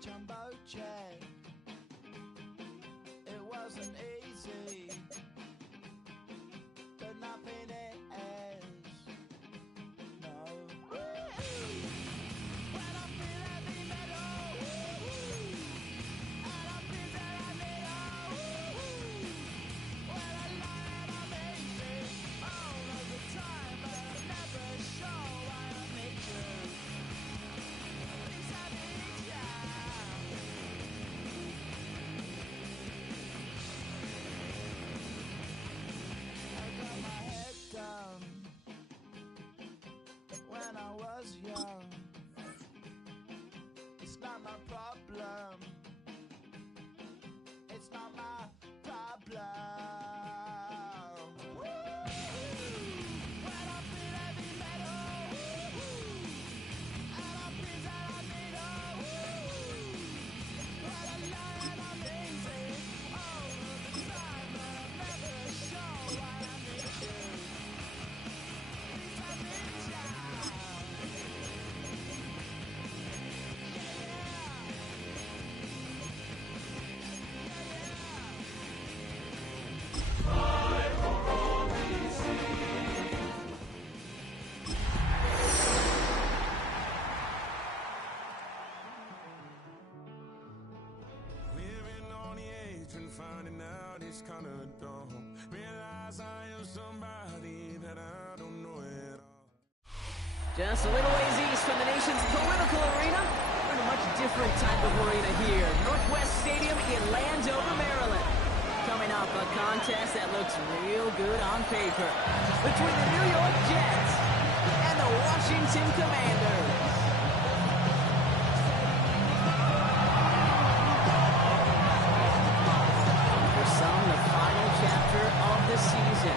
Jumbo jet. It wasn't easy, but nothing is. No. When I feel heavy metal, and I feel that I need when I lie and I'm easy all of the time, but I'm never sure why I need you. At least I need ya. When I was young, it's not my problem. It's not my problem. When I feel heavy metal, and I feel that I need when I lie and I'm easy all of the time, but I'm never sure why I need you. Finding out it's kind of dumb. Realize I am somebody that I don't know at all. Just a little ways east from the nation's political arena. We're in a much different type of arena here. Northwest Stadium in Landover, Maryland. Coming up, a contest that looks real good on paper between the New York Jets and the Washington Commanders. Some, the final chapter of the season.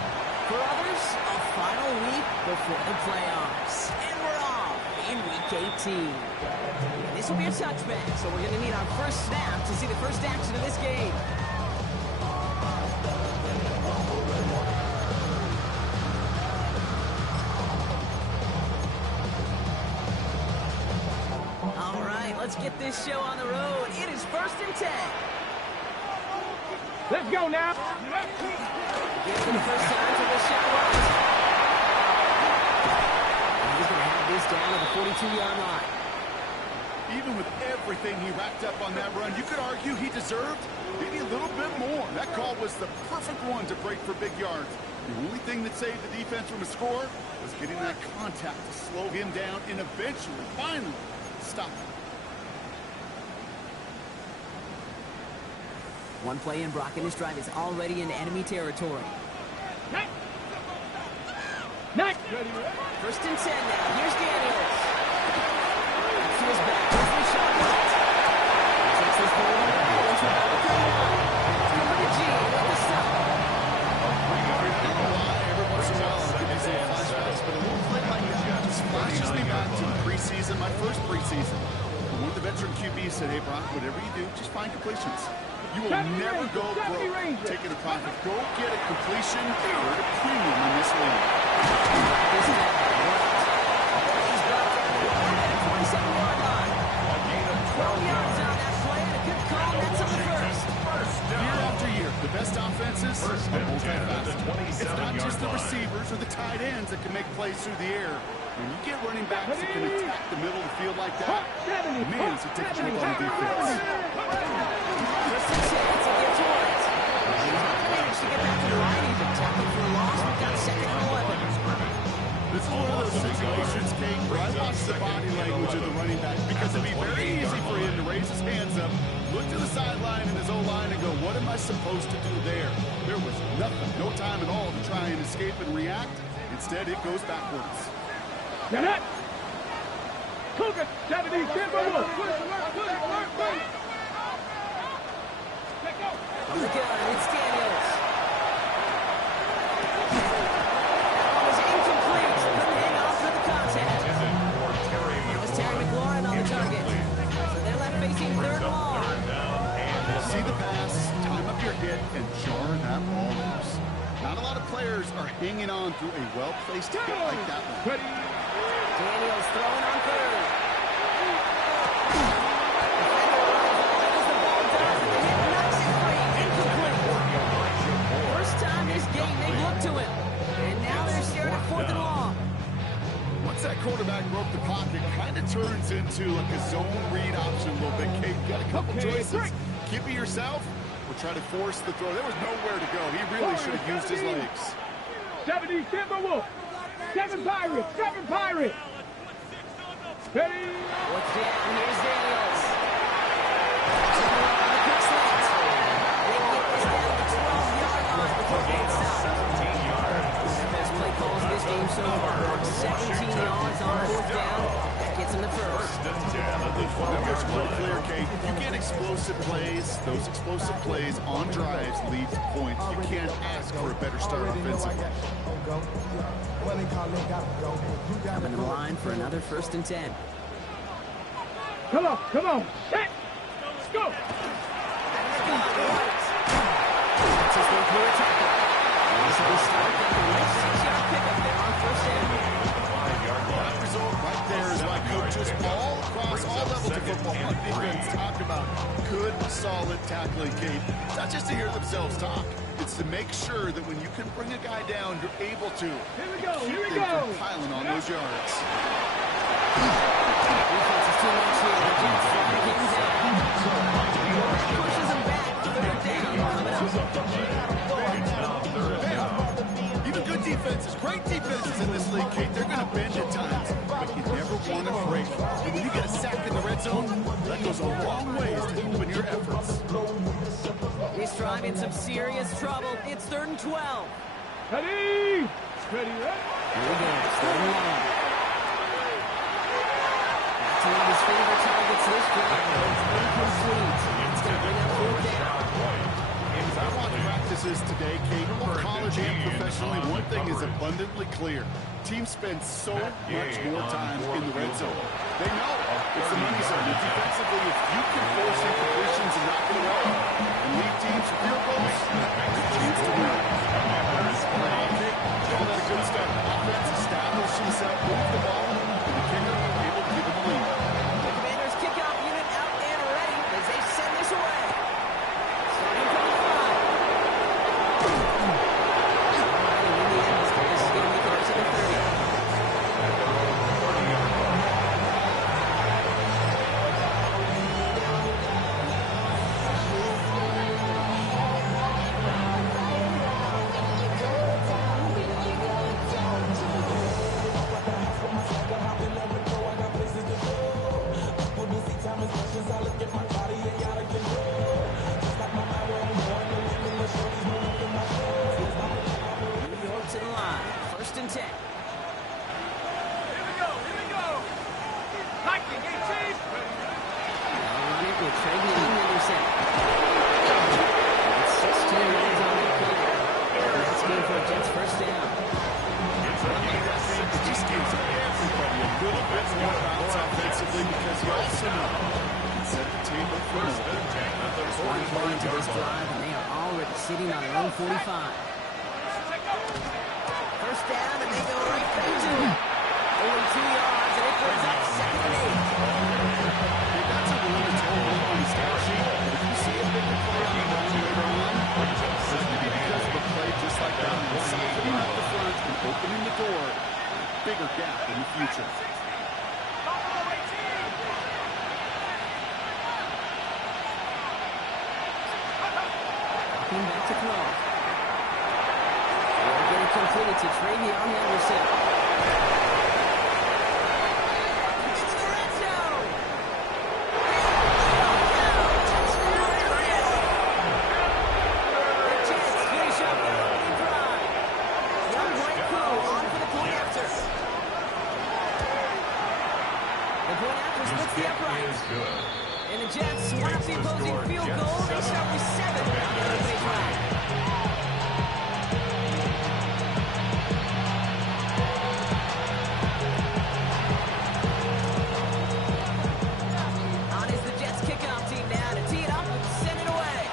For others, a final week before the playoffs. And we're off in Week 18. This will be a touchback, so we're going to need our first snap to see the first action of this game. All right, let's get this show on the road. It is 1st and 10. Let's go now. Get for the first time for this shot. He's going to have this down to the 42-yard line. Even with everything he racked up on that run, you could argue he deserved maybe a little bit more. That call was the perfect one to break for big yards. The only thing that saved the defense from a score was getting that contact to slow him down and eventually, finally, stop him. One play in, Brock, and this drive is already into enemy territory. Nice. 1st and 10 now. Here's Daniels. To his back. Here's the shot. Takes this ball on the field. It's about the 39. Number to G with the stop. Every once in a while, I can say flashbacks, but a little play like that just flashes me back to preseason, my first preseason. One of the veteran QBs said, hey, Brock, whatever you do, just find completions. You will never go broke taking a profit. Go get a completion. You're at a premium in this league. He's got the 47-yard line. A gain of 12 yards on that play, and a good call. That's on the first. Year after year, the best offenses are multifaceted. It's not just the receivers or the tight ends that can make plays through the air. When you get running backs that can attack the middle of the field like that, man, it's a different on defense. First and 10 to get towards. Managed to get back to the line, even tackling for a loss. We've got 2nd and 11. This is one of those situations, Kate, where I watch the body language of the running back because it'd be very easy for him to raise his hands up, look to the sideline in his O-line and go, what am I supposed to do there? There was nothing, no time at all to try and escape and react. Instead, it goes backwards. Now that. Cougar, Saturday, Denver. On the gun, it's Daniels. That was incomplete. Couldn't hang on for the contact. Bears are hanging on through a well-placed hit like that one. Ready. Daniels throwing on third. First time this game they've looked to him. And now they're staring at 4th and long. Once that quarterback broke the pocket, kind of turns into like a zone read option a little bit. Kate, got a couple choices. Keep it yourself or try to force the throw. There was nowhere to go. He really should have used his legs. 70 Timberwolves. 7 Pirates. 7 Pirates. Ready. What's down? Here's Daniels. On the quick slant. They get this down to the 12-yard line before getting stopped. Their best play calls this game so far. 17 yards on 4th down. That gets them the first. Numbers pretty clear, Kate. If you get explosive plays, those explosive plays on drives lead to points. You can't ask for a better start offensively. Coming to the line for another 1st and 10. Come on. Come on. Set. Let's go. That's his way through a tackle. This will start getting a nice 6-yard pickup there on 1st down. That result right there is why coaches all across all levels of football on defense talk about good, solid tackling, Kate. It's not just to hear themselves talk. It's to make sure that when you can bring a guy down, you're able to Here we go. Here we keep them go. from piling on those yards. Defense is too much here. The Jets flag him down. Pushes him back. 3rd down. Coming up. Even good defenses, great defenses in this league, Kate, they're going to bend at times, but you never want to break. And when you get a sack in the red zone, that goes a long ways to helping your efforts. He's driving some serious trouble. It's 3rd and 12. Ready. Ready. Ready. Here we go. 3rd and long. Back to one of his favorite targets this drive. It's incomplete. It's going to bring up 4th down. I watch practices today, Kate, both college and professionally. One thing is abundantly clear. Teams spend so much more time in the red zone. They know it's the money zone. And defensively, if you can force incompletions and knock it away and lead teams with field goals, there's a chance to win. All that good stuff. Offense established himself, moved the ball, and the kicker able to give them a lead. The Commanders' kickoff unit out and ready as they send this away. Starting from the 5. And in the end, this is going to make it up to the 30. To the line. 1st and 10. Here we go. Here we go. Lightning 18. Now run it with Travion Henderson. It's 16 yards on that play. That's good for a Jets 1st down. It just gives everybody a little bit more bounce offensively because you also know you set the table for more. One play into this drive, and they are already sitting on their own 45. 1st down, and they go right back to it. Only 2 yards, and it brings up 2nd and 8. That's a really total on the stat sheet. But if you see a bigger play on the ground later on, it's maybe because of a play just like that. It's softening up the front and opening the door. Bigger gap in the future. Walking back to throw. They're getting completed to Travion Henderson. Into the red zone. The Jets finish up their opening drive. Young White Crew on for the point after. The point after splits the uprights. And the Jets one up the opposing field goal. They start with 7 on the opening drive. On is the Jets kickoff team now to tee it up and send it away.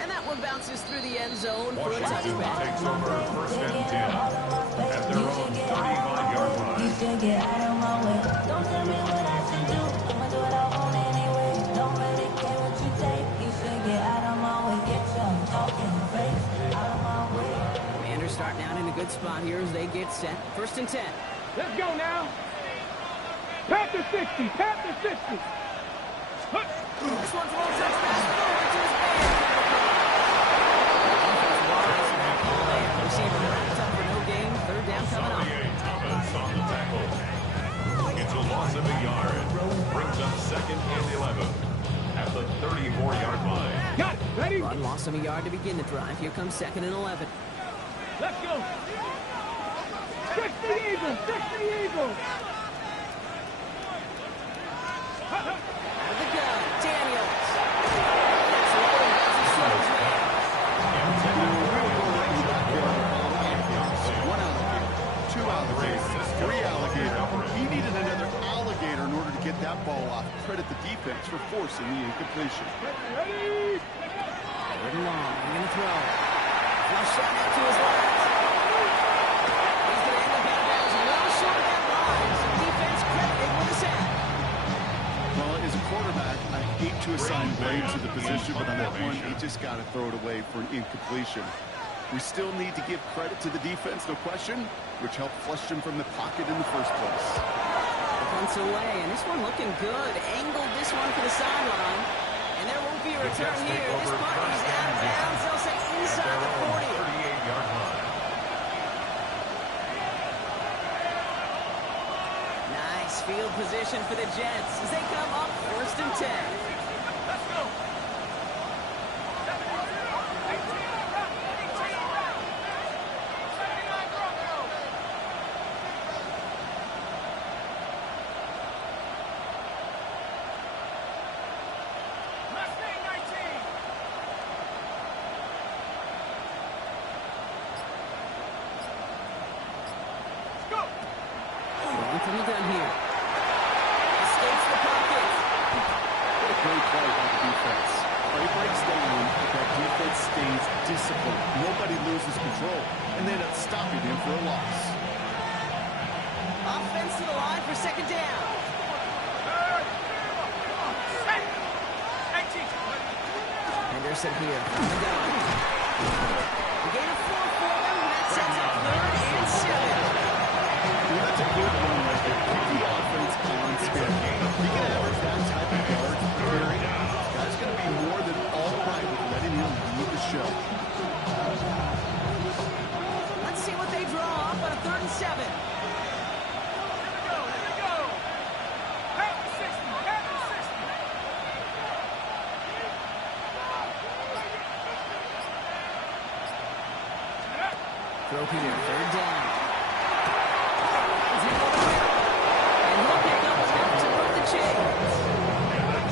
And that one bounces through the end zone for a Washington touchback. takes over first and 10 at their own 35-yard line. You should get out of my way. Don't tell me what I should do. I'ma do it all on anyway. Don't really care what you take. You should get out of my way. Get your talking face out of my way. Commanders starting out in a good spot here as they get set. First and 10. Let's go now. Panther 60. Panther 60. This one's a little touchback forward to his man. Offense wise, that play. Receiver wrapped up for no gain. Third down coming up. Thomas on the tackle. It's a loss of a yard. Brings up second and 11 at the 34-yard line. Got it. Ready? Run loss of a yard to begin the drive. Here comes second and 11. Let's go. 60 Eagles. 60 Eagles. Out of the gun, Daniels. That's low as he slows man. One alligator, two alligators, three alligators. He needed another alligator in order to get that ball off. Credit the defense for forcing the incompletion. Ready? Third and long. I'm going to throw. Now shot out to his left. He's going to end up out of bounds a little short of that line. So defense credited with a sack. Well, as a quarterback, I hate to assign blame to the position, but on that one, he just got to throw it away for an incompletion. We still need to give credit to the defense, no question, which helped flush him from the pocket in the first place. The punt's away, and this one looking good. Angled this one for the sideline. And there won't be a return here. This punt is out of bounds. They'll say inside the 40. 38-yard line. Nice field position for the Jets as they come up first and 10. Let's go. Rolling from the gun here. Escapes the pocket. What a great play by the defense. Play breaks down, but that defense stays disciplined. Nobody loses control, and they end up stopping him for a loss. Offense to the line for second down. Henderson here from the gun. We gain a 4-4. That sets up third and 7. That's a good one right there. Keep the offense on schedule. He can average that type of yards per carry. This guy's going to be more than all right with letting him lead the show. Let's see what they draw up on a third and 7. Throw here, third down. And he'll pick up enough to move the chains.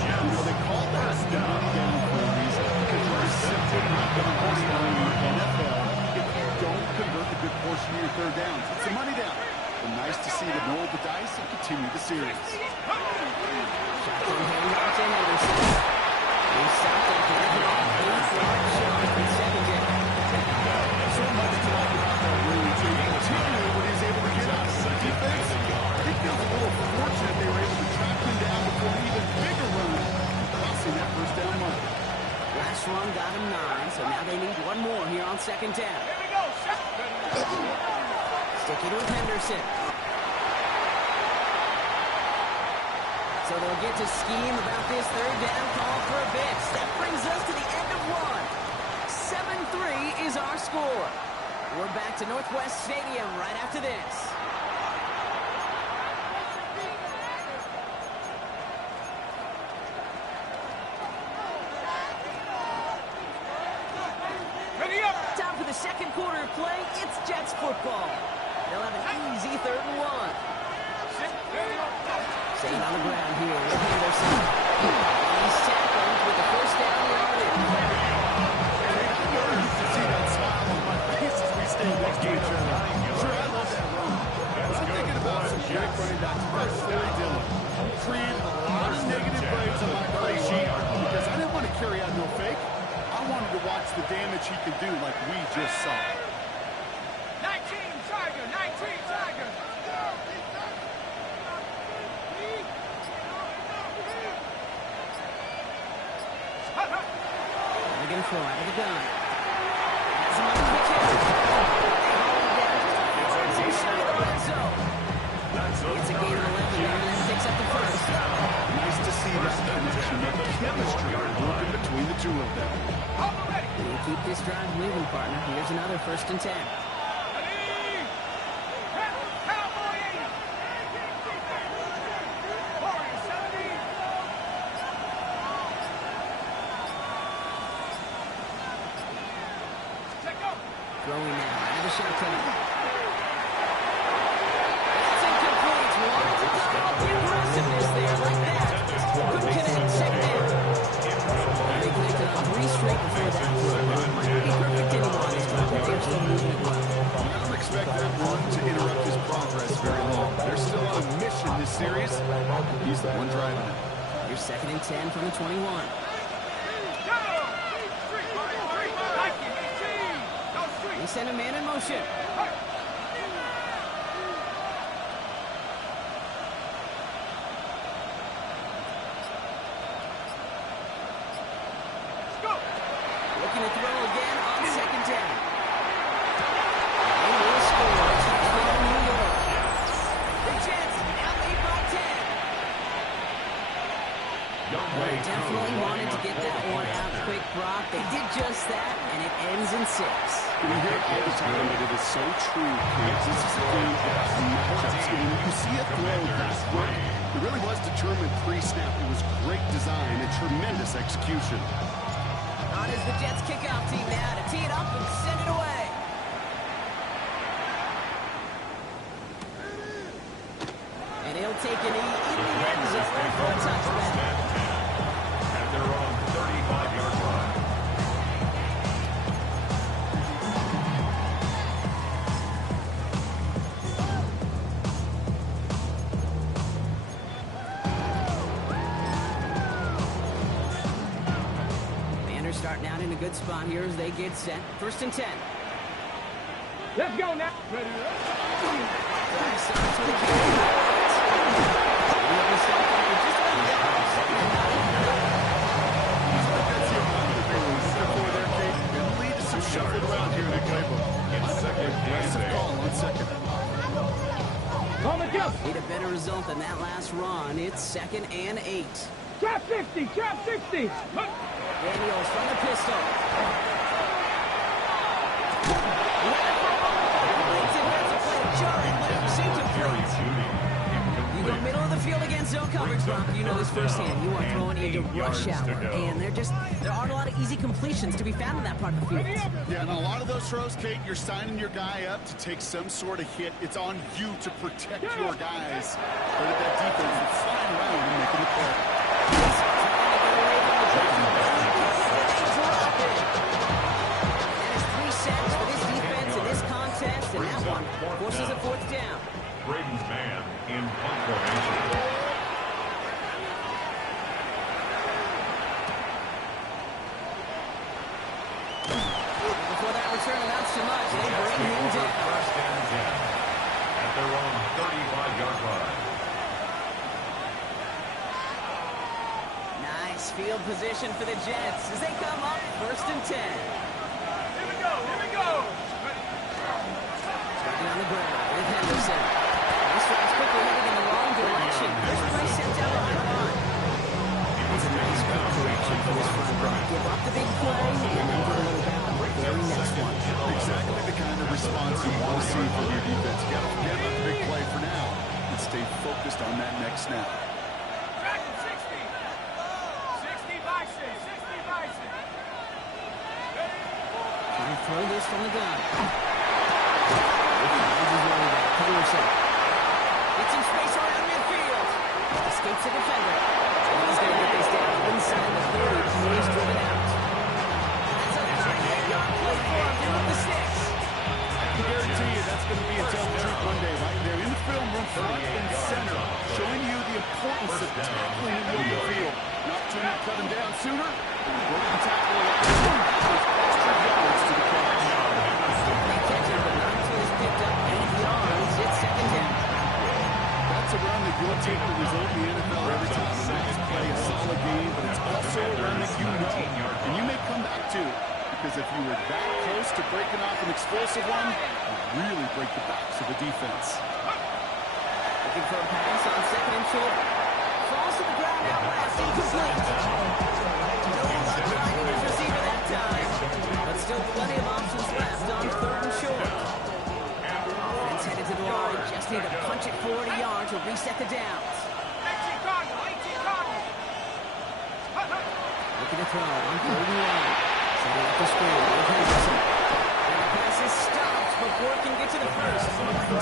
You know, they call that a down for a reason, because you're just simply not going to win in the NFL if you don't convert a good portion of your third downs. It's the money down. But nice to see them roll the dice and continue the series. Shotgun handoff to Henderson. He's stopped and handed off 8-yard shot in second down. So much to like about that rule, so you continue what he's able to get out of the defense. It feels a little fortunate they were able to track him down before an even bigger run, crossing that first down mark. Last run got him 9, so now they need one more here on second down. Here we go. Sticking with Henderson. So they'll get to scheme about this third down call for a bit. That brings us to the end of one. 7-3 is our score. We're back to Northwest Stadium right after this. Ready up. Time for the second quarter of play. It's Jets football. They'll have an easy third and 1. Staying on the ground here with Henderson. He's tackled with the first down yardage. See that smile on my face as we stay next to each other. Sure, I love that run. I'm thinking about some great running backs. Corey Dillon created a lot of negative plays on my play sheet because I didn't want to carry out no fake. I wanted to watch the damage he can do like we just saw. 19 Tiger, 19 Tiger. They're going to throw out of the gun. Has him on the pitch. It's a gain of 11 and picks up the first. Nice to see that connection, that chemistry working between the two of them. You keep this drive moving, partner. Here's another 1st and 10. Throwing now out of the shotgun. It's incomplete. Wanted to double the aggressiveness there like that. Couldn't connect. Second down. They connected on 3 straight before that. Might not be perfect anymore this time, but they're still moving it well. I don't expect that one to interrupt his progress very long. They're still on a mission this series. He's the one driving it. Here's 2nd and 10 from the 21. They send a man in motion. Looking to throw again on 2nd down. They will score. Touchdown, New York. The Jets now lead by 10. They definitely wanted to get that one out quick, Brock. They did just that, and it ends in 6. We hear it all the time, but it is so true, kids. This is a game about matchups. And when you see a throw that quick, it really was determined pre-snap. It was great design and tremendous execution. On is the Jets kickoff team now to tee it up and send it away. And he'll take an knee in the end zone for a touchback. At their own 35-yard line. Starting out in a good spot here as they get set. 1st and 10. Let's go now. Ready Shuffled around here in the playbook. Aggressive call on 2nd. On the jump. Need a better result than that last run. It's 2nd and 8. Trap 60. Trap 60. Daniels from the pistol. You go middle of the field against zone coverage, Brock. You know this firsthand. You are throwing into rush hour, and there aren't a lot of easy completions to be found in that part of the field. Yeah, and a lot of those throws, Kate, you're signing your guy up to take some sort of hit. It's on you to protect your guys. But at that defense, it's flying around and making the play. And that one forces a 4th down. Braden's man in punt formation. Before that return amounts to much, they bring him down. 1st and 10 at their own 35-yard line. Nice field position for the Jets as they come up 1st and 10. Here we go. Here we go. On the ground with Henderson. This drive's quickly headed in the wrong direction. This play sent down the high line. It's a nice quick correction for this front row. Give up the big play and then get a little back on the very next one. Exactly the kind of response you want to see from your defense. You got to forget about the big play for now and stay focused on that next snap. Track 60. 60 Bison. 60 Bison. Trying to throw this from the gun. Gets some space around midfield. Escapes the defender. And he's going to get this down inside the 30. He's driven out. That's a 38-yard play for him down the 6. I can guarantee you that's going to be a tough truth one day, right? They're in the film room front and center, showing you the importance of tackling him in the field. An opportunity to cut him down sooner. Broken tackle. Extra yards because if you were that close to breaking off an explosive one, you really break the backs of the defense. Looking for a pass on second and short. Falls to the ground out last, incomplete. No luck finding his receiver that time. But still plenty of options left on third and short. Offense headed to the line. Just need to punch it 40 yards to reset the downs. 18 Cardinal, 18 Cardinal. Looking to throw on third and one. Setting up the screen with Henderson. And the pass is stopped before it can get to the first.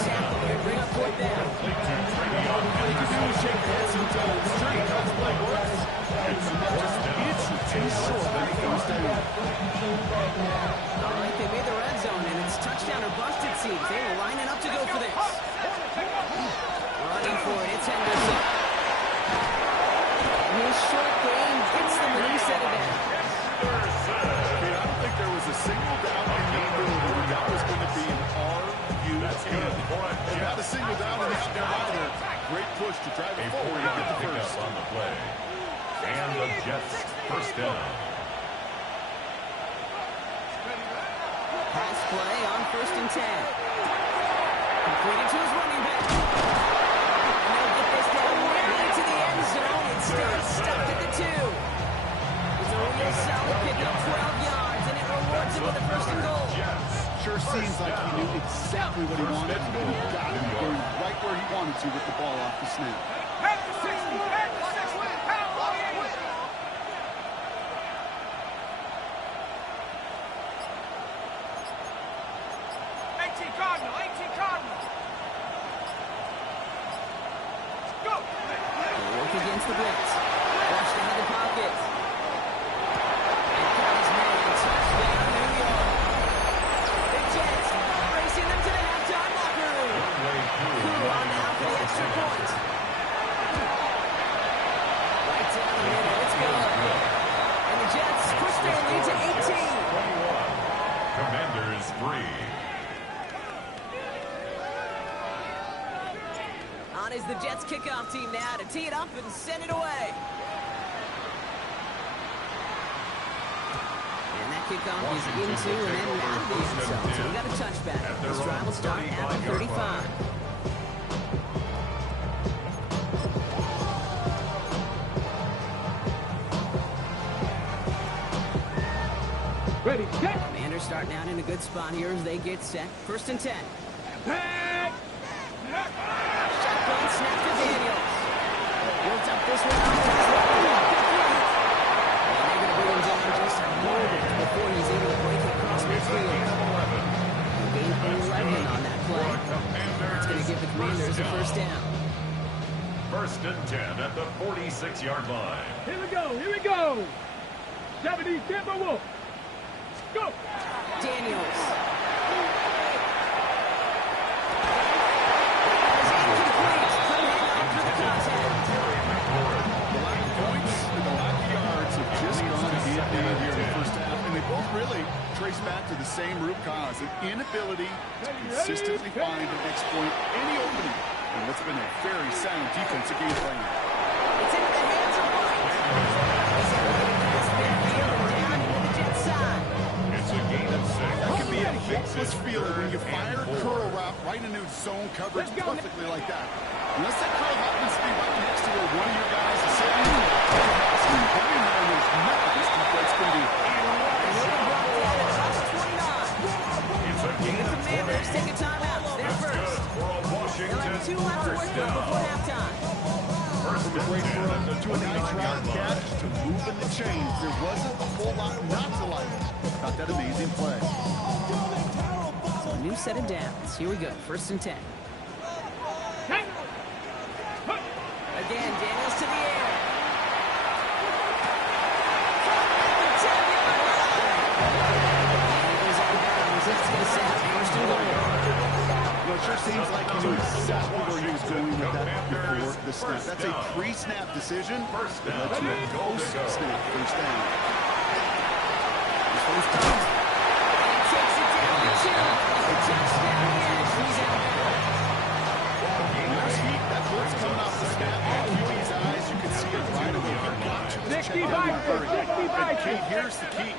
Tackle there, bring up fourth down. All you can do is shake your head sometimes. Sure, you know the play works. It's just an inch or two short when it goes down. All right, they made the red zone, and it's touchdown or bust, it seems. They were lining up to go for this. Running for it, it's Henderson. His short game gets them when he set it down. I don't think there was a single down in the middle where that was going to be an RUN. And not a single down in the out there. Great push to drive it forward and get the first. On the play. And the Jets first down. Pass play on 1st and 10. Completed to his running back. And they'll get this down nearly to the end zone. Instead, stuck at the 2. It's a real solid pickup, 12 yards, and it rewards him with a first and goal. Sure seems like he knew exactly what he wanted. He got him going right where he wanted to with the ball off the snap. Head to 6, head to 6, pound on it. 18 Cardinal, 18 Cardinal. Go. They work against the blitz. Rushed into the pocket. And got his man. Touchdown, New York. The Jets racing them to the halftime locker room. Who on now for the extra point? Right down the middle. It's good. And the Jets push their lead to 18. 21. Commanders 3. On is the Jets kickoff team now to tee it up and send it away. And that kickoff is into and then out of the end zone. So we got a touchback. This drive will start at 35. Ready, get. Commanders starting out in a good spot here as they get set. 1st and 10. Shotgun snap to Daniels. Builds up this one. And they're going to bring him down just a moment before he's able to break it across midfield. Gain 11 on that play. It's going to give the Commanders a first down. 1st and 10 at the 46-yard line. Here we go, here we go. 70 Timberwolves. Go. Daniels. Trace back to the same root cause, an inability to consistently find and exploit any opening in what's been a very sound defensive game plan. It's into the hands of White. Pass midfield and down into the Jets side. It's a gain of 6. That can be a hopeless feeling when you fire a curl route right into zone coverage perfectly like that. Unless that curl happens to be right next to where one of your guys is sitting, there's nothing this defense can do. Commanders take a timeout. They're first. They'll have 2 left to work with before halftime. From a great run to a nice round catch to moving the chains. There wasn't a whole lot not to like. Got that amazing play. So a new set of downs. Here we go. 1st and 10. Again, Daniels to the air. That's going to set up 1st and goal. Well, it sure seems like he knew exactly where he was going with that before the snap. That's a pre-snap decision that led to a post-snap first down. His first down. And he takes it down to 2. A touchdown. Yes, he's out there. Nice heat. That blitz coming off the snap. QB's eyes, you can see it right away. He got to his check down and hurry. And Kate, here's the key.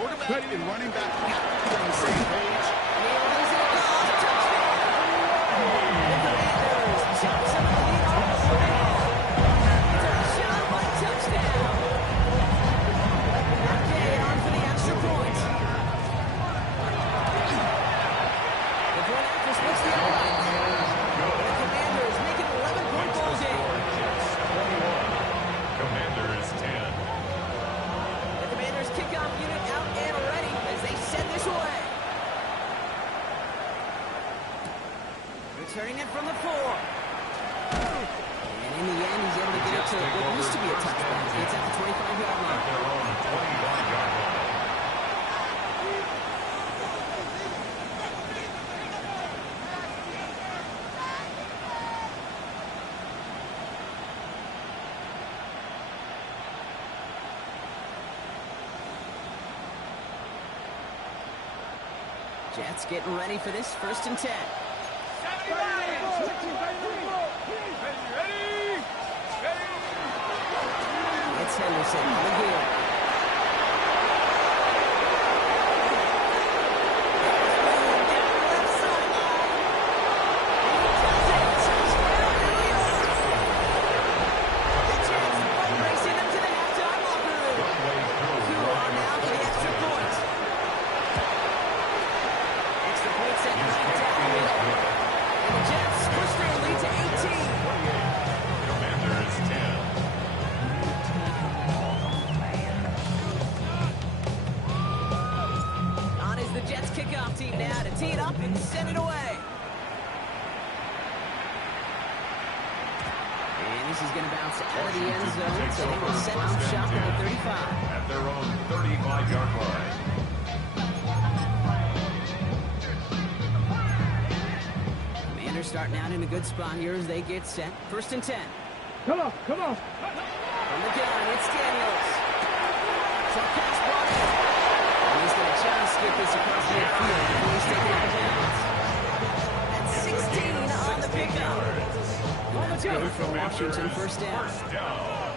quarterback and running back have to be on the same page. Turning it from the 4. And in the end, he's able to get it to what used to be a touchdown. It's at the 25-yard line. Their own 25-yard line. Jets getting ready for this 1st and 10. It's Henderson on the heel. Racing into the halftime locker room. Who are now for the extra point. Extra point set right down the middle. And the Jets push their lead to 18. Commanders 10. On is the Jets kickoff team now to tee it up and send it away. And this is going to bounce out of the end zone, so they will set up shop at the 35. At their own 35-yard line. Commanders starting out in a good spot here as they get set. 1st and 10. Come on. From the gun, it's Daniels. So pass brought in. And he's going to just get this across the field before he's taken out of bounds. That's 16 on the pickup. That's good for Washington, 1st down.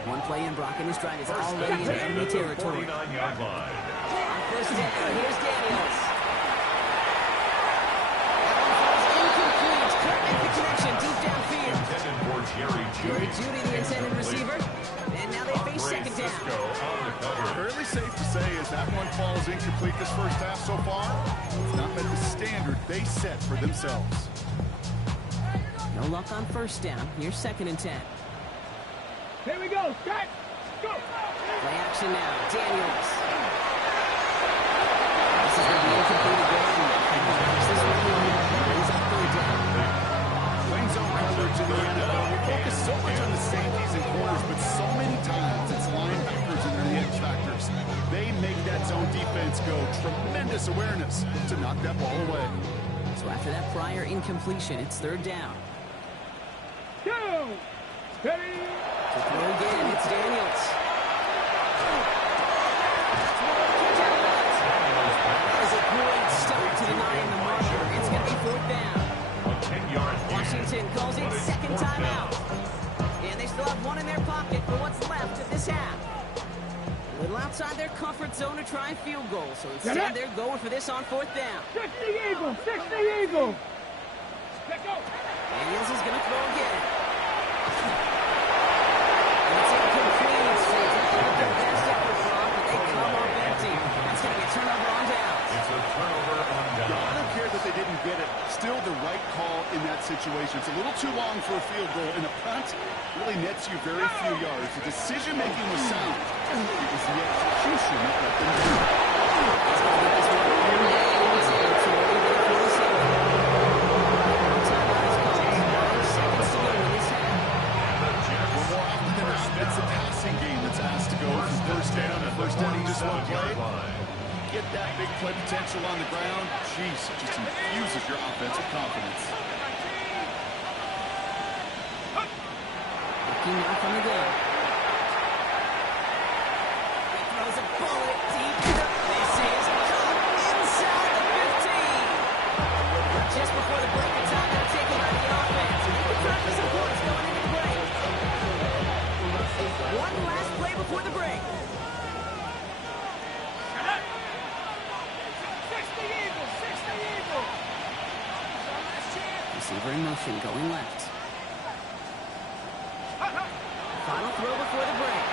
One play in, Brock, and his drive is already in enemy territory. 49-yard line. On 1st down, here's Daniels. Incomplete. Couldn't make the connection deep downfield. Intended for Jerry Jerry Jeudy, the intended receiver. And now they face 2nd down. Fairly safe to say as that one falls incomplete this first half so far, it's not met the standard they set for themselves. No luck on 1st down. Here's 2nd and 10. Here we go. Start. Go. Play action now. Daniels. This is going to be incomplete again. This one is up 3rd down. Playing zone coverage in the NFL, we focus so much on the safeties and corners, but so many times it's linebackers and their X factors. They make that zone defense go. Tremendous awareness to knock that ball away. So after that prior incompletion, it's 3rd down. Go. Ready. To throw again, it's Daniels. That is a great start to denying the marker. It's going to be 4th down. A 10-yard Washington calls it 2nd timeout. And they still have one in their pocket for what's left of this half. A little outside their comfort zone to try field goal. So instead they're going for this on 4th down. 60 Eagle. 60 Eagle. Let's go. Daniels is going to throw again. And it's incomplete. So it's not with their best effort, Brock, but they come up empty. That's going to be a turnover on downs. It's a turnover on I down. don't care that they didn't get it. Still the right call in that situation. It's a little too long for a field goal, and a punt really nets you very few yards. The decision-making was sound. It was the execution that let them do it. He's going to get this one in the territory. They're 47. Timeout is called. 6 seconds to go in this half. Well, more often than not, it's the passing game that's asked to go from 1st down to 1st down in just one play. Get that big play potential on the ground. Jeez, it just infuses your offensive confidence. Looking now from the gun. He throws a bullet deep. This is caught inside the 15. Just before the break, a timeout taken by the offense. And they can try for some points going into the break. One last play before the break. Receiver in motion, going left. Final throw before the break.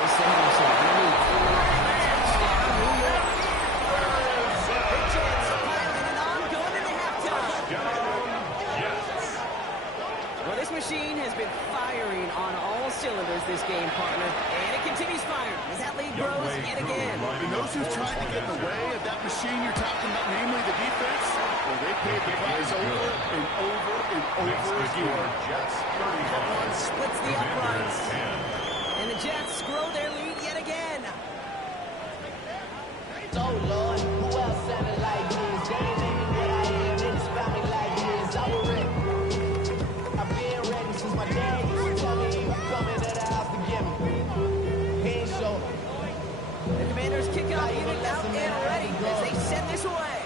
This to Henderson. Touchdown, New York. The Jets piling it on, going into halftime. Well, this machine has been firing on all cylinders this game, partner. And it continues firing as that lead grows yet again. And those who's trying to get in the way of that machine you're talking about, namely the defense, well, they paid the price over and over and over again. That one splits the uprights. And the Jets grow their lead yet again. Oh, Lord, who else sounded like this? They ain't naming what I am, they just found me like this. I was ready. I've been ready since my dad used to tell me he was coming to the house to get me. He ain't show me. The Commanders kick out unit out and ready as they send this away.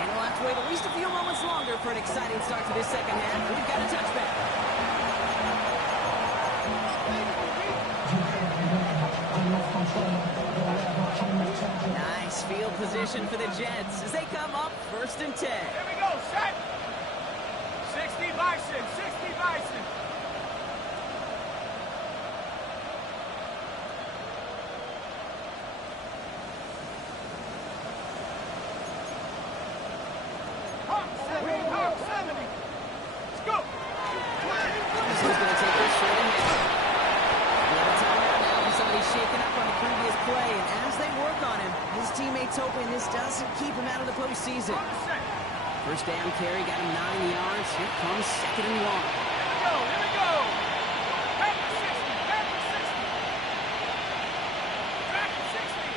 And we'll have to wait at least a few moments longer for an exciting start to this second half. We've got a touchback. Nice field position for the Jets as they come up 1st and 10. Here we go, set. 60 Bison, 60 Bison. Hawk 70. Let's go. Who's going to take this straight ahead? We have a timeout now for somebody shaken up on the previous play, and as they work on him, his teammates hoping this doesn't keep him out of the postseason. First down carry got him 9 yards. Here comes 2nd and 1. Here we go. Back to 60, back to 60. Back to 60.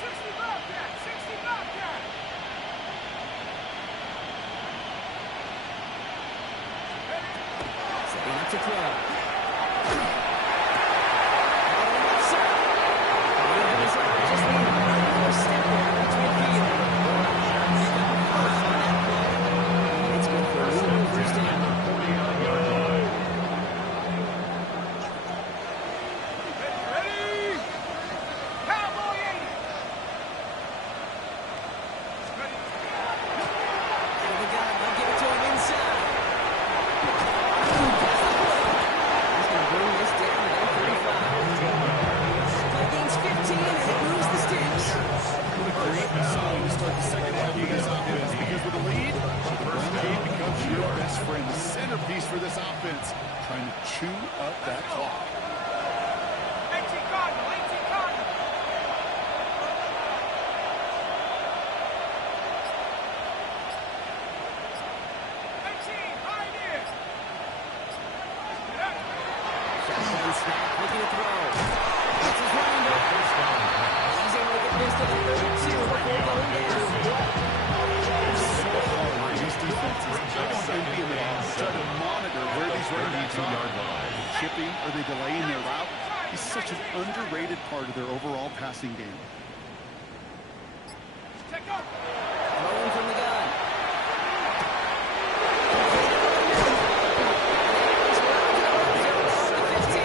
60 Bobcat, 60 Bobcat. Setting up to throw. It's good for a little first down. Ready? Cowboy 80. Out of the gun, they'll give it to him inside. He's going to bring this down to their 35. Play gains 15, and it moves the sticks. Great design to start the second half of this offense, because with a lead, the run game becomes your best friend. The centerpiece for this offense, trying to chew up that clock. 18 Cardinal, 18 Cardinal. 18, Pioneer. Shotgun snap, looking to throw. That's his running back. He's able to get this to the 32 before going down. These defenses, I don't envy them. Try to monitor where these running backs are. Chipping, are they delaying their route? He's such an underrated part of their overall passing game. Check up. Throwing from the gun. The 15.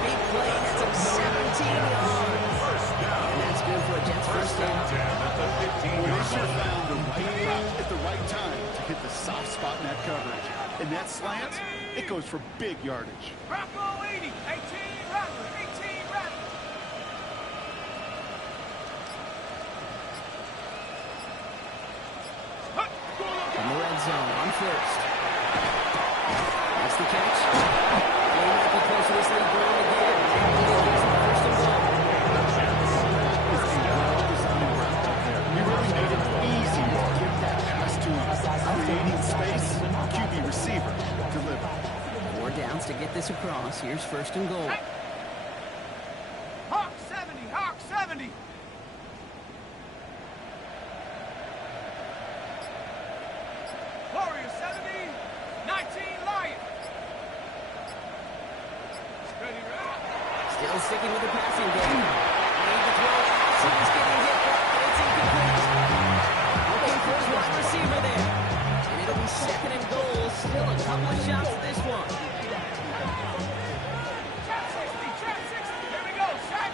Big play, that's him 17 yards. And that's good for a Jets first down. They sure found the right route at the right time to hit the soft spot in that coverage. And that slant, it goes for big yardage. Rocco 80, 18 Rattler, 18 Rattler. In the red zone on first. That's the catch. They might be close to this lead growing again. And it gives them first and goal. It's a well-designed route out there. We really made it easy to get that pass to him. Creating space, QB receiver, deliver. 4 downs to get this across. Here's first and goal. Hawk 70, Hawk 70. Warrior 70, 19 Lion. Ready, right? Still sticking with the passing game. Need to throw. He's getting hit, but it's incomplete. Looking for his wide receiver there. And it'll be 2nd and goal. Still a couple of shots at this one. Trap 60, here we go, set.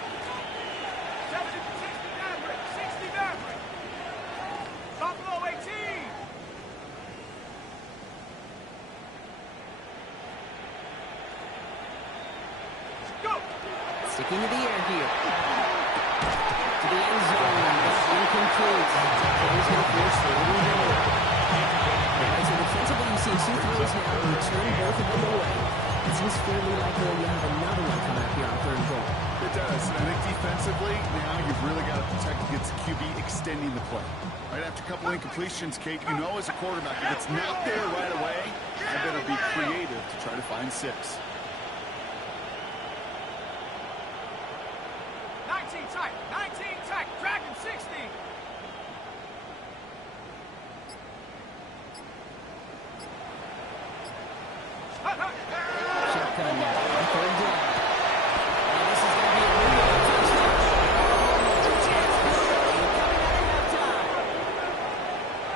Sticking to the air here. To the end zone. That's incomplete. So he's going to force the little goal. All right, so defensively, you see 2 throws now. Return both of them away. It seems fairly likely you have another one coming up here on 3rd and goal. It does. And I think defensively, now you've really got to protect against the QB extending the play. Right after a couple incompletions, Kate, you know as a quarterback, if it's not there right away, you better be creative to try to find 6. 19 tight, Dragon 60. Shotgun now on 3rd down. And this is going to be a real touchdown. The Jets coming out of halftime.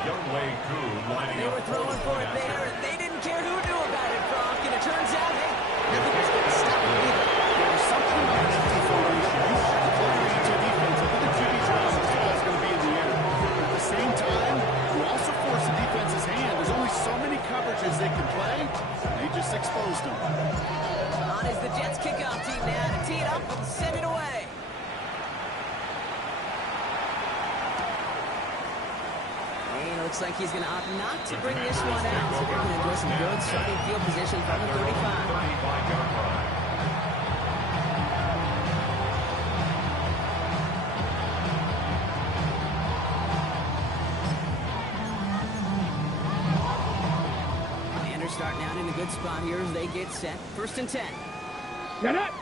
Young Wei Koo lining They up were throwing for it there. after. They didn't care who knew about it, Frank. And it turns out, hey, nothing was going to stop it either. There's something about it before you have to play into defense. I think the QB draws the ball is going to be in the air. But at the same time, you also force the defense's hand. There's only so many coverages they can play. They just exposed them. On is the Jets kickoff team now to tee it up and send it away. And it looks like he's going to opt not to bring this one out. So they're going to enjoy some good starting field position from the 35. 35-yard line. And they're starting out in a good spot here as they get set. 1st and 10. Get up.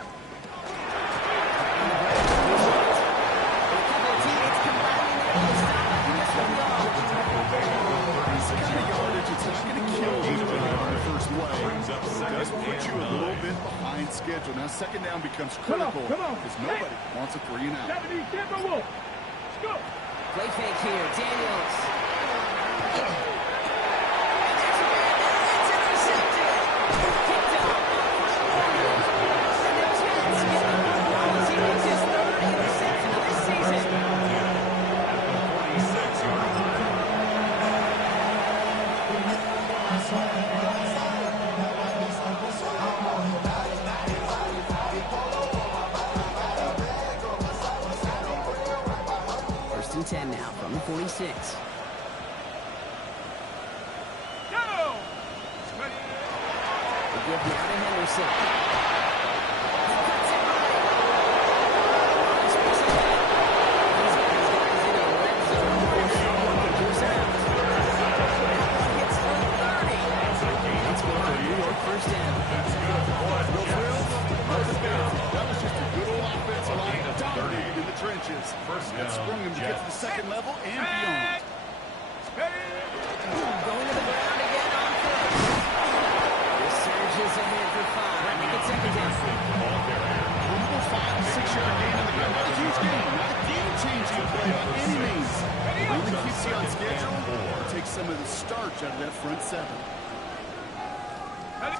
Schedule. Now 2nd down becomes critical because nobody wants a 3 and out. 70, Timberwolves. Let's go. Play fake here. Daniels. And there's a man there. It's intercepted. Picked up. And the Jets get the ball. He makes his 3rd interception of this season. At the 46-yard line. First and 10 now from the 46. Go. They give now to Henderson. He cuts it right. Nice pass ahead. He's got his guys in a red zone. Someone can cruise out. Hits for 30. Let's go for a New York 1st down. That was just a good old offensive line dominated in the trenches. That sprung him to get to the 2nd level and beyond. Going to the ground again on 1st. This surges ahead for 5. Make it 2nd down. Another 5-6-yard gain in the ground. Not a huge gain. Not a game-changing play by any means. It really keeps you on schedule. Takes some of the starch out of that front 7. There's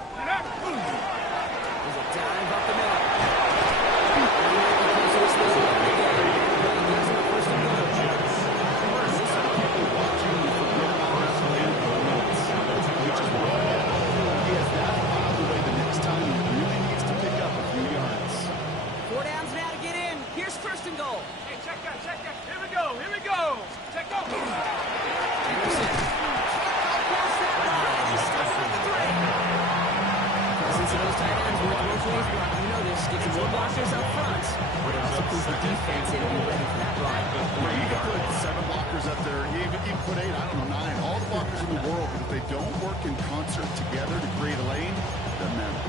a dive up the middle. And he might be close to this one again. But he gives him a 1st and goal. People watching you forget about wrestling moments, which is why he has that out of the way the next time he really needs to pick up a few yards. 4 downs now to get in. Here's 1st and goal. Hey, check that. Here we go. Check out. Henderson. Past that line. He's still on the 3. Presence of those tight ends work both ways, Brock. You know this. Get some more blockers up front. But it also puts the defense in to be ready for that run. Yeah, you can put 7 blockers up there. You even put 8, I don't know, 9. All the blockers in the world, but if they don't work in concert together to create a lane, it doesn't matter.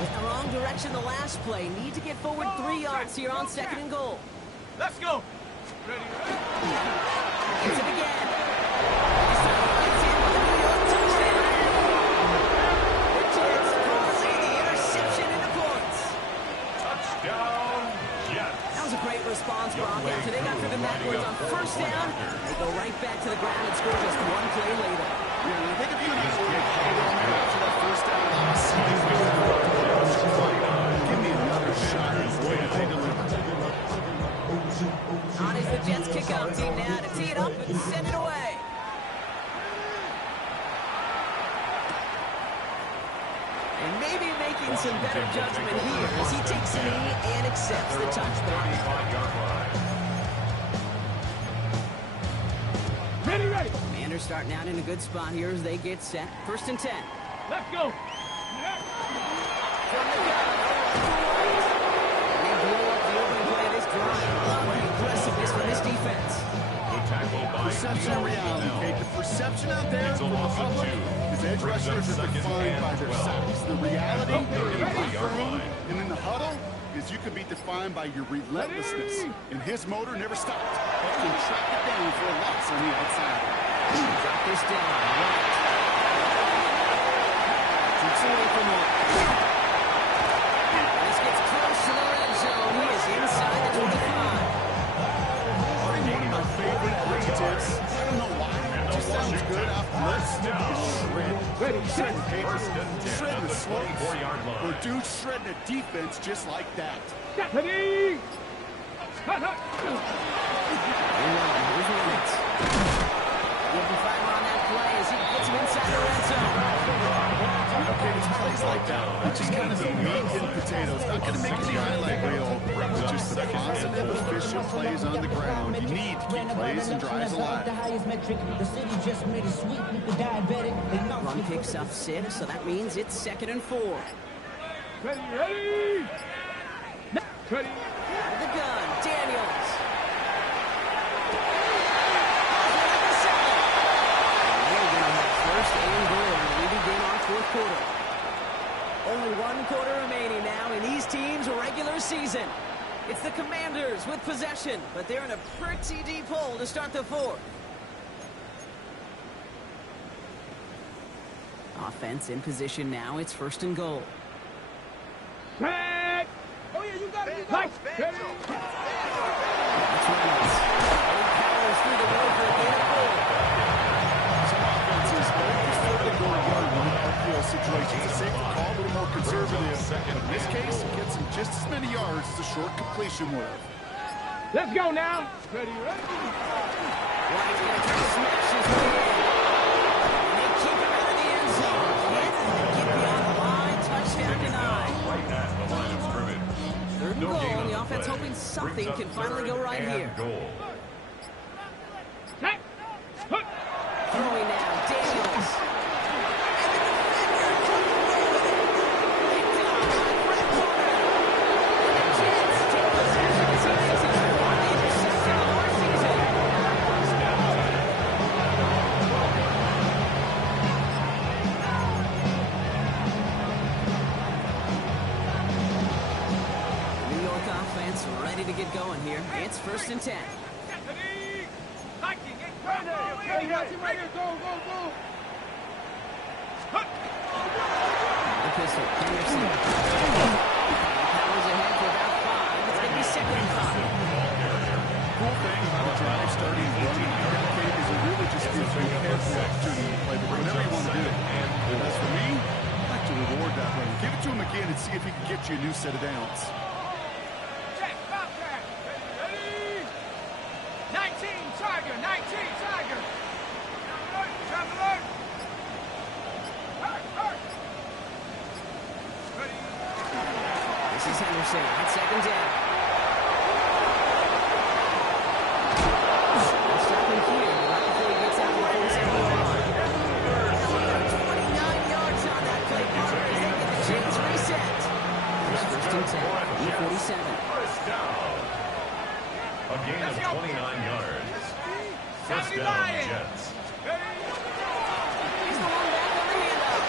Went the wrong direction the last play. Need to get forward 3 yards here on 2nd and goal. Let's go. Ready? Gets it again. This time he gets in with a New York touchdown. The Jets forcing the interception into points. Touchdown, Jets. That was a great response, Brock. After they got driven backwards on 1st down, they go right back to the ground and score just 1 play later. Yeah, and I think if you and I were to hold on after that 1st down loss, give me another shot at the way that they deliver. On is the Jets kickoff team now to tee it up and send it away. And maybe making some better judgment here as he takes a knee and accepts the touchback. 35-yard line. Ready, ready. Commanders starting out in a good spot here as they get set. 1st and 10. Let's go. From the gun, they blow up the opening play of this drive. Love the aggressiveness from this defense. Good tackle by Perception and reality, Kate. The perception out there from the public is edge rushers are defined by their size. The reality in the locker room and in the huddle is you can be defined by your relentlessness. And his motor never stopped. He can track it down for a loss on the outside. Drop this down. Right. Keeps away from one. This gets close to the red zone. He is inside the 25. One of my favorite adjectives. I don't know why. It just sounds good off the list. Shred. Shredding papers. Shredding the slopes. Or dude shredding a defense just like that. Ready. Give him fiber on that play as he gets him inside the red zone. Okay, it's plays like that. It's just kind of the meat and potatoes. Not going to make any highlight reel, but just the positive, efficient plays on the ground. You need to keep plays and drives alive. Run picks up 6, so that means it's 2nd and 4. Ready, ready. Ready. Out of the gun, Daniels. They're going to have 1st and goal as we begin our 4th quarter. Only 1 quarter remaining now in these teams' regular season. It's the Commanders with possession, but they're in a pretty deep hole to start the 4th. Offense in position now. It's 1st and goal. Back. Oh, yeah, you got it. Ready. That's Reynolds. He powers through the road for a gain of 4. Some offenses prefer to go to yard when in RPO situations. A safer call, a little more conservative. But in this case, it gets him just as many yards as a short completion would have. Let's go now. Ready, ready. White's going to try to smash his way in. And they keep him out of the end zone. Hit and get beyond the line. Touchdown denied. Right at the line of scrimmage. 3rd and No goal, gain on and the the offense play. hoping something Brings up can finally go 3rd right and here. goal. Hey. Hook. Throwing now, Daniels. New York offense ready to get going here. It's 1st and 10. Ready. Liking it. Ready. Ready. Go, go, go. Hook. The pistol, Henderson. Powers ahead for about 5. It's going to be 2nd and 5. Cool thing about a drive starting running Kate is it really just gives you a opportunity to play whatever you want to do. And as for me, I like to reward that way. Give it to him again and see if he can get you a new set of downs. Check. Bobcat. Ready. 19 Tiger. 19 Tiger. Traveler. Hurt. Ready. This is Henderson on 2nd down. Stopping here right before he gets out of the 47-yard line. 29 yards on that play. Parker as they get the chains reset. It's 1st and 10. E47. First down. A gain of 29 yards. First down, Jets. He's the one back on the handoff.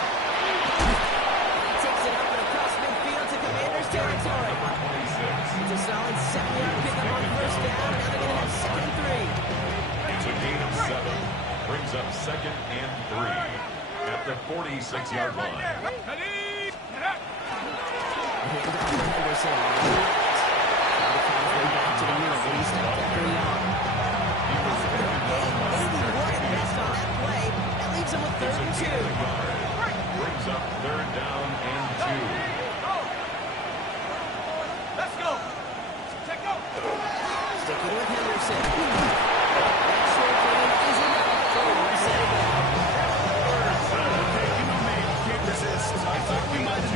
He takes it up and across midfield to Commanders territory. It's a solid 7-yard pickup on 1st down. Now they're going to have 2nd and 3. It's a gain of 7. Brings up 2nd and 3 at the 46-yard line. Handoff to Henderson. Trying to find his way back to the middle. But he stopped after a yard. Maybe one at best on that play. That leaves him with 3rd and 2. Brings up 3rd down and 2. Let's go. Check go. Sticking with Henderson. That short game is enough for one set again. Okay, you know me, I can't resist. I thought we might as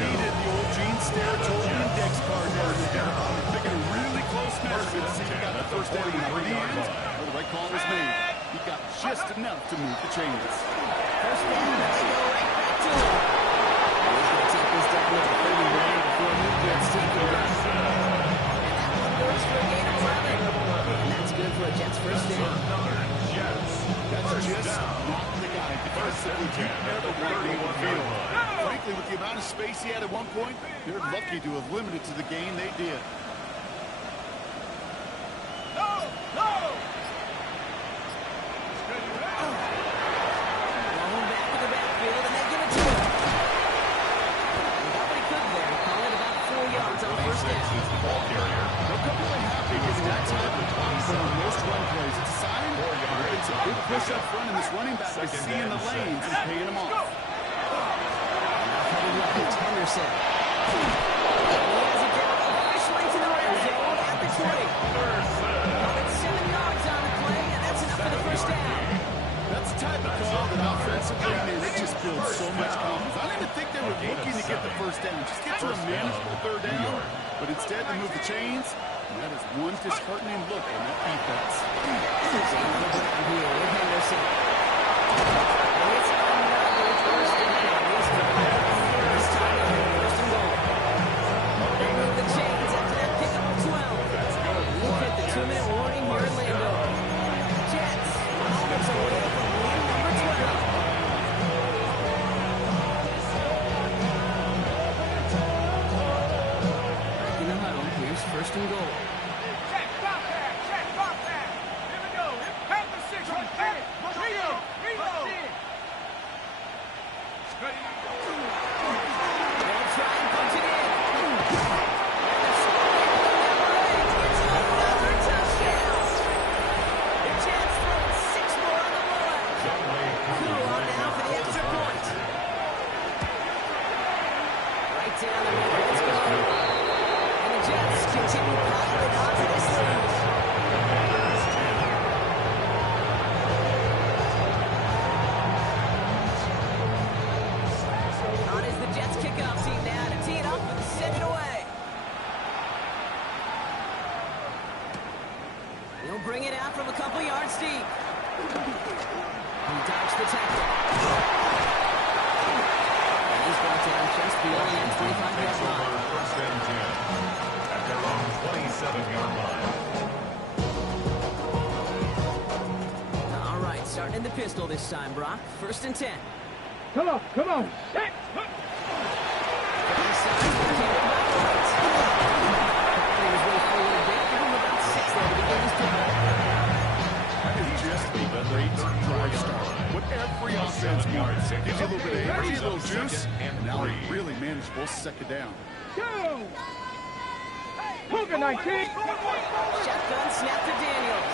down at the 43-yard end. line. Well, the right call was made. He got just enough to move the chains. First down, they go right back to him. He's going to take this down with a 31 before he gets taken down. And that one goes for a gain of 11. And that's good for a Jets first down. That's just not the guy defensively you ever want to be on the field. Frankly, with the amount of space he had at one point, they're lucky to have limited to the gain they did. Rolling back to the backfield, and they give it to him. He got what he could there. Call it about 4 yards on first down. Is the ball carrier. They'll come away happy because that time the clock's on most run plays. It's a sign that it's a big push up front, and this running back is seeing the lanes and paying them off. Heading left, it's Henderson. And he has it down officially to the red zone at the 20. Call it 7 yards on the play, and that's enough for the first down. That's the type of call that offensively, man, it just builds so much confidence. I don't even think they were looking to get the first down. Just get to a manageable third down. But instead, they move the chains, and that is one disheartening look on that defense. Here with Henderson. And it's another first down. This time, first and goal. They move the chains after that pickup of 12. We'll hit the 2-minute warning here in Orlando. Jets, moments away from win number 12. Back in the huddle, here's first and goal. Check, stop that. Check, stop that. Here we go. Have the 6 right there. Reload. They'll try and punch it in. And the score gets another touchdown. The Jets throw 6 more on the board. Cool on now for the extra point. Right down the middle. Let's go. And the Jets continue piling onto this lead. On is the Jets kickoff team now to tee it up and send it away. He'll bring it out from a couple yards deep. He dodged the tackle. And he's brought down just beyond that 25-yard line. First and 10 at their own 27-yard line. All right, starting in the pistol this time, Brock. First and 10. Come on. Check. That is just a great drive start. What every offense wants. Gives you a little bit of energy, a little juice, and now a really manageable second down. Go. Hogan 19. Shotgun snap to Daniels.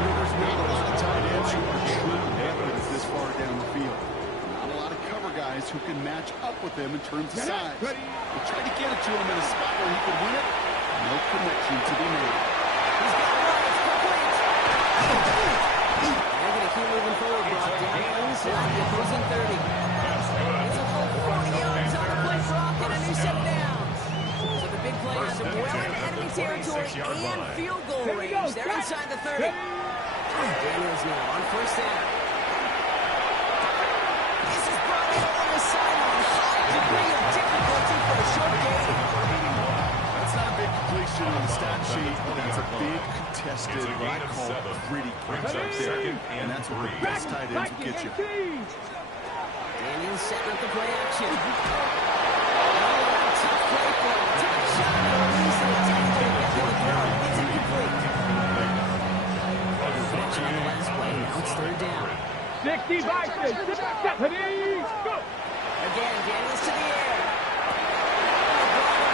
There's not a lot of tight ends who are true weapons this far down the field. Not a lot of cover guys who can match up with them in terms of size. They try to get it to him in a spot where he can win it. No connection to be made. He's got one. It's complete. They're going to keep moving forward, Brock. Down inside the opposing 30. It's a full 40 yards on the play, Brock, and a new set of downs. So the big play has them well in enemy territory and field goal range. They're inside the 30. Daniels now on first down. This is brought in on the sideline. High degree of difficulty for a short gain. That's not a big completion on the stat sheet, but that's a big contested, what I call gritty catch up there. And that's what the best tight ends will get you. Daniels setting up the play action. Oh, tough play for him. Took a shot and release and attack to get to the throw. It's incomplete. Connection on the last play. Now it's third down. 65. Go. Again, Daniels to the air.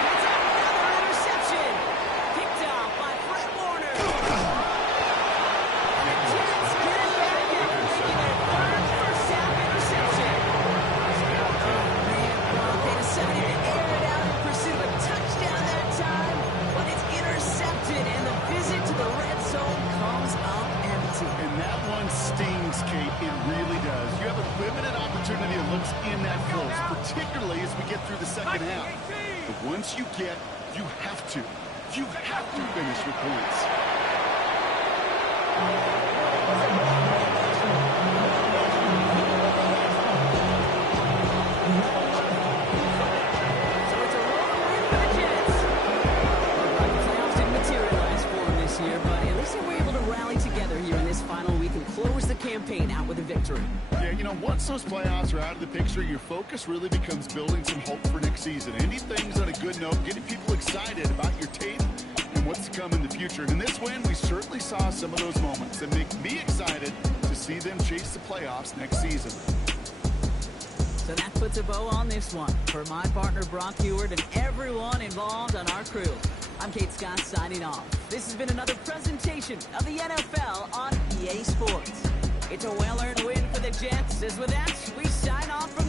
It's another interception. Picked off by Fred Warner. And the Jets get it back in, making their third first down interception. Man, Brock, they decided to air it out in pursuit of a touchdown that time, but it's intercepted, and the visit to the red zone comes up empty. And that one stings, Kate. It really does. you have a limited opportunity to look in that close, particularly as we get through the second half. But once you have to finish with points. Campaign out with a victory. Yeah, you know, once those playoffs are out of the picture, your focus really becomes building some hope for next season. Ending things on a good note, getting people excited about your team and what's to come in the future. And in this win, we certainly saw some of those moments that make me excited to see them chase the playoffs next season. So that puts a bow on this one. For my partner Brock Heward and everyone involved on our crew, I'm Kate Scott signing off. This has been another presentation of the NFL on EA Sports. It's a well-earned win for the Jets. As with that, we sign off from